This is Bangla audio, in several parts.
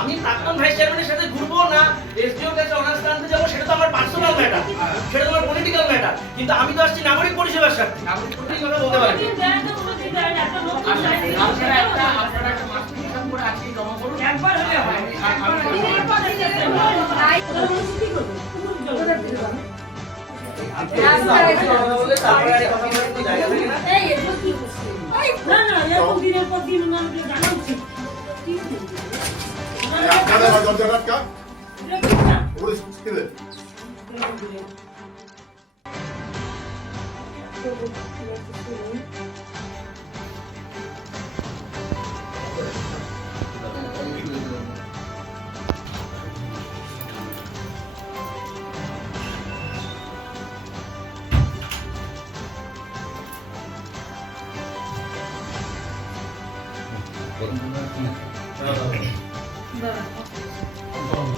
আমি প্রাক্তন ভাইস চেয়ারম্যানের সাথে ঘুরবো না এসডিওর কাছে অনার্স আনতে যাবো, সেটা তো আমার পার্সোনাল ম্যাটার, সেটা তোমার পলিটিক্যাল ম্যাটার। কিন্তু আমি তো আসছি নাগরিক পরিষেবার স্বার্থে, নাগরিক কথা বলতে পারি।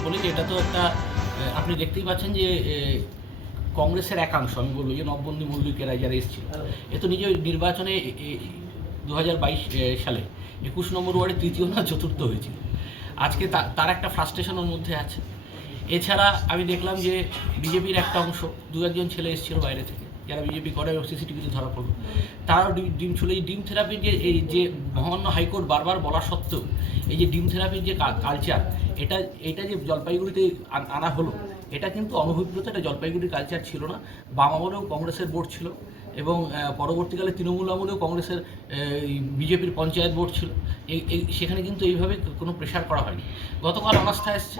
বলি যে এটা তো একটা আপনি দেখতেই পাচ্ছেন যে কংগ্রেসের একাংশ, আমি বলবো যে নববন্দী মল্লিকেরা যারা এসেছিল, এ তো নিজের নির্বাচনে 2022 সালে 21 নম্বর ওয়ার্ডে তৃতীয় না চতুর্থ হয়েছিল। আজকে তার একটা ফ্রাস্ট্রেশনের মধ্যে আছে। এছাড়া আমি দেখলাম যে বিজেপির একটা অংশ, দু একজন ছেলে এসেছিল বাইরে থেকে যারা বিজেপি করে সিসিটিভিতে ধরা পড়লো, তারাও ডিম ছিল। এই ডিম থেরাপির যে মহামান্য হাইকোর্ট বারবার বলা সত্ত্বেও এই যে ডিম থেরাপির যে কালচার, এটা যে জলপাইগুড়িতে আনা হলো, এটা কিন্তু অনভিপ্রেত, এটা জলপাইগুড়ির কালচার ছিল না। বাম আমলেও কংগ্রেসের বোর্ড ছিল এবং পরবর্তীকালে তৃণমূল আমলেও কংগ্রেসের বিজেপির পঞ্চায়েত বোর্ড ছিল। সেখানে কিন্তু এইভাবে কোনো প্রেশার করা হয়নি। গতকাল অনাস্থা এসছে,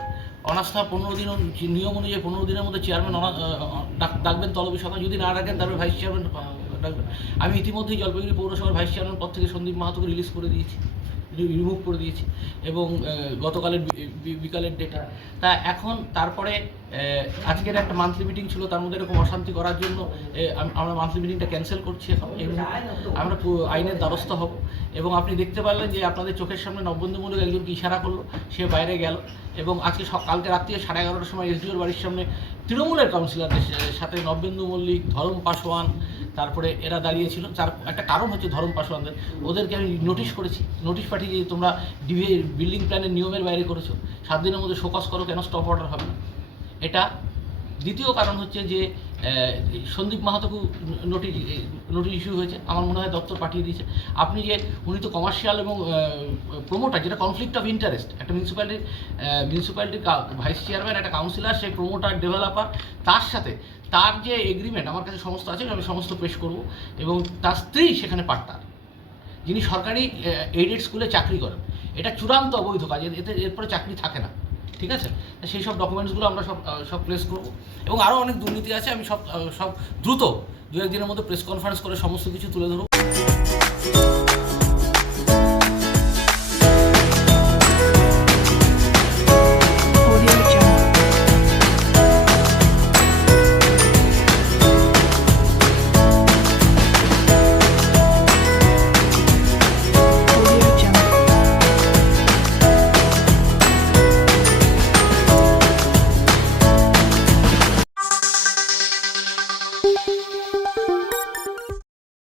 অনাস্থা 15 দিন নিয়ম অনুযায়ী 15 দিনের মধ্যে চেয়ারম্যান ডাকবেন তলবি সভা, যদি না ডাকেন তারপরে ভাইস চেয়ারম্যান ডাকবেন। আমি ইতিমধ্যেই জলপাইগুড়ি পৌরসভার ভাইস চেয়ারম্যান পদ থেকে সন্দীপ মাহাতোকে রিমুভ করে দিয়েছি এবং গতকালের বিকালের ডেটে। তা এখন তারপরে আজকের একটা মান্থলি মিটিং ছিল, তার মধ্যে এরকম অশান্তি করার জন্য আমরা মান্থলি মিটিংটা ক্যান্সেল করছি। এখন আমরা আইনের দ্বারস্থ হব এবং আপনি দেখতে পারলেন যে আপনাদের চোখের সামনে নববন্ধুমূলক একজনকে ইশারা করলো, সে বাইরে গেল এবং আজকে কালকে রাত্রি 11:30টার সময় এসডিওর বাড়ির সামনে তৃণমূলের কাউন্সিলরদের সাথে নবেন্দু মল্লিক, ধরম পাসওয়ান, তারপরে এরা দাঁড়িয়েছিল। যার একটা কারণ হচ্ছে ধরম পাসওয়ানদের, ওদেরকে আমি নোটিশ করেছি, নোটিশ পাঠিয়ে যে তোমরা বিল্ডিং প্ল্যানের নিয়মের বাইরে করেছো, 7 দিনের মধ্যে শোকজ করো, কেন স্টপ অর্ডার হবে না। এটা দ্বিতীয় কারণ হচ্ছে যে সন্দীপ মাহাতোকে নোটিশ ইস্যু হয়েছে, আমার মনে হয় দপ্তর পাঠিয়ে দিয়েছে। আপনি যে উনি তো কমার্শিয়াল এবং প্রমোটার, যেটা কনফ্লিক্ট অফ ইন্টারেস্ট, একটা মিউনিসিপ্যালিটির ভাইস চেয়ারম্যান, একটা কাউন্সিলর, সেই প্রমোটার ডেভেলপার, তার সাথে তার যে এগ্রিমেন্ট আমার কাছে সমস্ত আছে, আমি সমস্ত পেশ করব। এবং তার স্ত্রী সেখানে পার্টনার, যিনি সরকারি এইডেড স্কুলে চাকরি করেন। এটা চূড়ান্ত অবৈধ কাজ, এরপরে চাকরি থাকে না, ঠিক আছে? সেই সব ডকুমেন্টসগুলো আমরা সব প্রেস করব এবং আরও অনেক দুর্নীতি আছে, আমি সব দ্রুত 2-1 দিনের মধ্যে প্রেস কনফারেন্স করে সমস্ত কিছু তুলে ধরব।